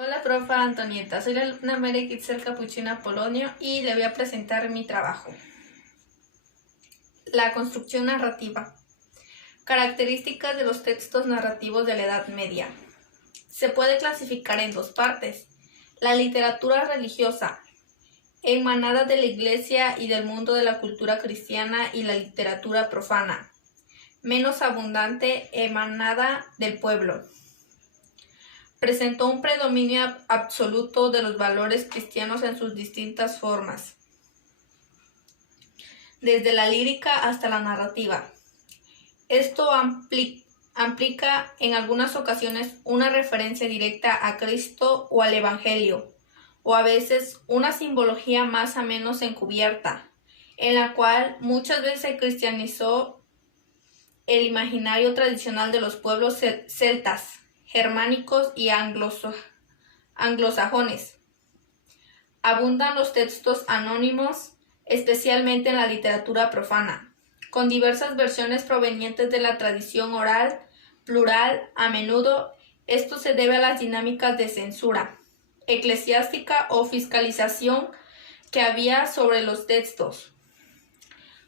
Hola, profa Antonieta. Soy la alumna Mary Kitzel Capuchina Polonio y le voy a presentar mi trabajo. La construcción narrativa. Características de los textos narrativos de la Edad Media. Se puede clasificar en dos partes. La literatura religiosa, emanada de la Iglesia y del mundo de la cultura cristiana, y la literatura profana, menos abundante, emanada del pueblo. Presentó un predominio absoluto de los valores cristianos en sus distintas formas, desde la lírica hasta la narrativa. Esto implica en algunas ocasiones una referencia directa a Cristo o al Evangelio, o a veces una simbología más o menos encubierta, en la cual muchas veces se cristianizó el imaginario tradicional de los pueblos celtas, germánicos y anglosajones. Abundan los textos anónimos, especialmente en la literatura profana, con diversas versiones provenientes de la tradición oral, plural. A menudo esto se debe a las dinámicas de censura eclesiástica o fiscalización que había sobre los textos.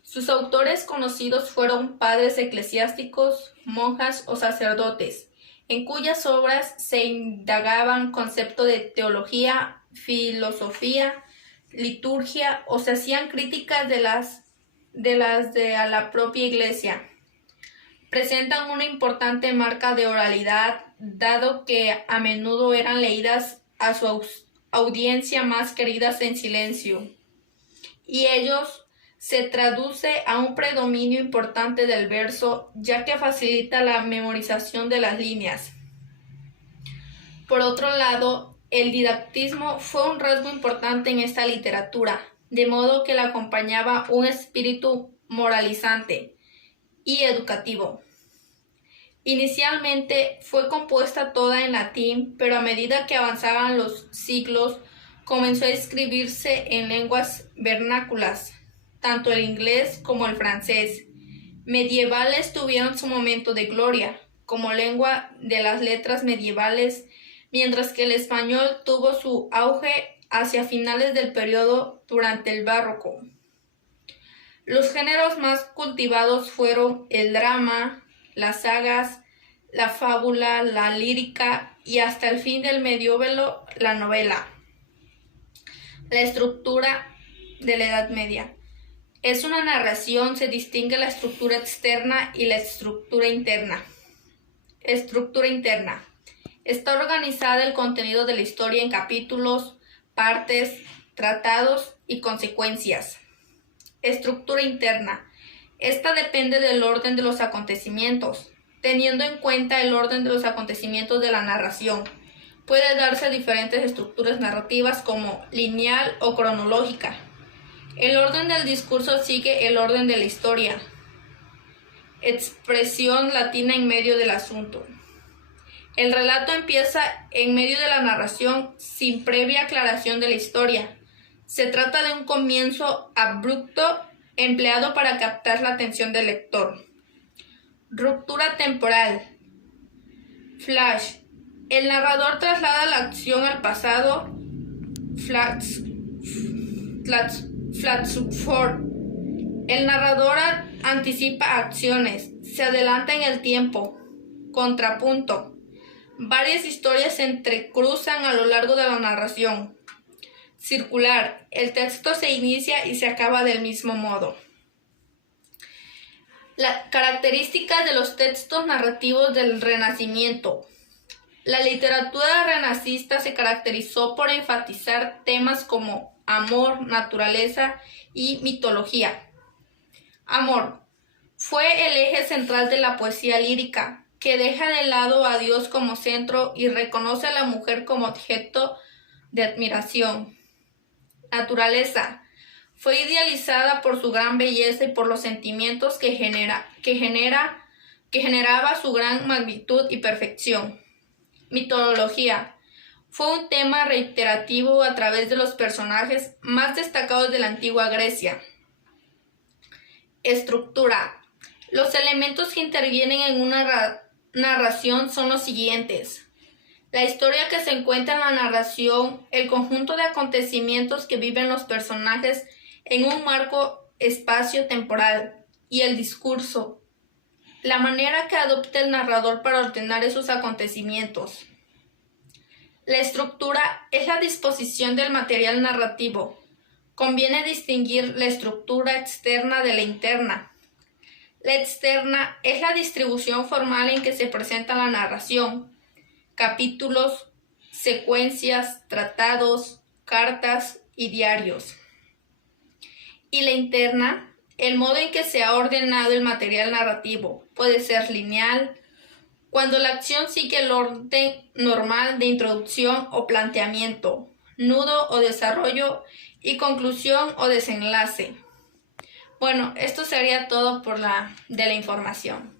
Sus autores conocidos fueron padres eclesiásticos, monjas o sacerdotes, en cuyas obras se indagaban conceptos de teología, filosofía, liturgia, o se hacían críticas a la propia Iglesia. Presentan una importante marca de oralidad, dado que a menudo eran leídas a su audiencia más queridas en silencio, y ellos se traduce a un predominio importante del verso, ya que facilita la memorización de las líneas. Por otro lado, el didactismo fue un rasgo importante en esta literatura, de modo que la acompañaba un espíritu moralizante y educativo. Inicialmente fue compuesta toda en latín, pero a medida que avanzaban los siglos, comenzó a escribirse en lenguas vernáculas, tanto el inglés como el francés. Medievales tuvieron su momento de gloria, como lengua de las letras medievales, mientras que el español tuvo su auge hacia finales del periodo durante el barroco. Los géneros más cultivados fueron el drama, las sagas, la fábula, la lírica y hasta el fin del medioevo la novela. La estructura de la Edad Media. Es una narración, se distingue la estructura externa y la estructura interna. Estructura interna. Está organizada el contenido de la historia en capítulos, partes, tratados y consecuencias. Estructura interna. Esta depende del orden de los acontecimientos, teniendo en cuenta el orden de los acontecimientos de la narración. Puede darse diferentes estructuras narrativas como lineal o cronológica. El orden del discurso sigue el orden de la historia. Expresión latina en medio del asunto. El relato empieza en medio de la narración sin previa aclaración de la historia. Se trata de un comienzo abrupto empleado para captar la atención del lector. Ruptura temporal. Flash. El narrador traslada la acción al pasado. Flash forward. El narrador anticipa acciones, se adelanta en el tiempo. Contrapunto. Varias historias se entrecruzan a lo largo de la narración. Circular. El texto se inicia y se acaba del mismo modo. Las características de los textos narrativos del Renacimiento. La literatura renacista se caracterizó por enfatizar temas como amor, naturaleza y mitología. Amor. Fue el eje central de la poesía lírica, que deja de lado a Dios como centro y reconoce a la mujer como objeto de admiración. Naturaleza. Fue idealizada por su gran belleza y por los sentimientos que generaba su gran magnitud y perfección. Mitología. Fue un tema reiterativo a través de los personajes más destacados de la antigua Grecia. Estructura. Los elementos que intervienen en una narración son los siguientes: La historia que se encuentra en la narración, el conjunto de acontecimientos que viven los personajes en un marco espacio-temporal, y el discurso, la manera que adopta el narrador para ordenar esos acontecimientos. La estructura es la disposición del material narrativo. Conviene distinguir la estructura externa de la interna. La externa es la distribución formal en que se presenta la narración, capítulos, secuencias, tratados, cartas y diarios. Y la interna, el modo en que se ha ordenado el material narrativo, puede ser lineal, cuando la acción sigue el orden normal de introducción o planteamiento, nudo o desarrollo y conclusión o desenlace. Bueno, esto sería todo de la información.